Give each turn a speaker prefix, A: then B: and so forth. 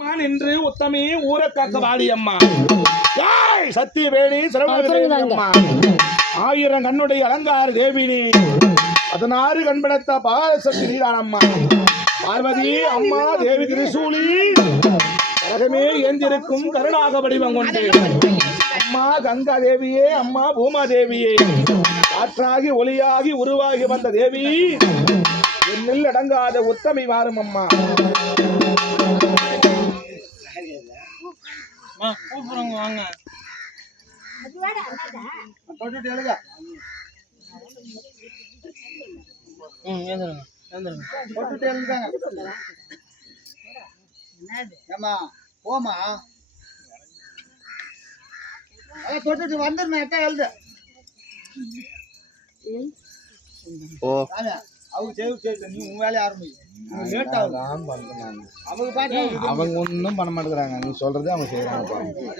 A: நின்று உத்தமி ஊர காக்க வாடி அம்மா. ஏய், சத்தியவேணி சரவண அம்மா. ஆயிரம் கண்ணுடைய அலங்கார தேவினி பதினாறு கண்படத்த பாரசக்தி நீதான் அம்மா. பார்வதி அம்மா தேவி திரிசூலி கரகமே ஏந்திருக்கும் கருணாக வடிவம் கொண்டு. அம்மா கங்கா தேவியே அம்மா பூமா தேவியே. காற்றாகி ஒளியாகி உருவாகி வந்த தேவி என்னில் அடங்காத உத்தமி மாறும் அம்மா.
B: கூப்பிடுறவங்க வாங்க.
C: போட்டுட்டு எழுக
B: ம் ஏந்துருங்க ஏந்துருங்க
C: போட்டுட்டு எழுதுங்க ஏமா போமா அதான் தொட்டுட்டு வந்துருந்தேன் எட்ட எழுது.
D: ஓ
C: அவங்க சேவ் செய்து நீ உன் வேலையை ஆரம்பி லேட் ஆகும் அவங்க பாட்டு
D: அவங்க ஒன்றும் பண்ண மாட்டேங்கிறாங்க. நீ சொல்றதே அவங்க செய்யறாங்க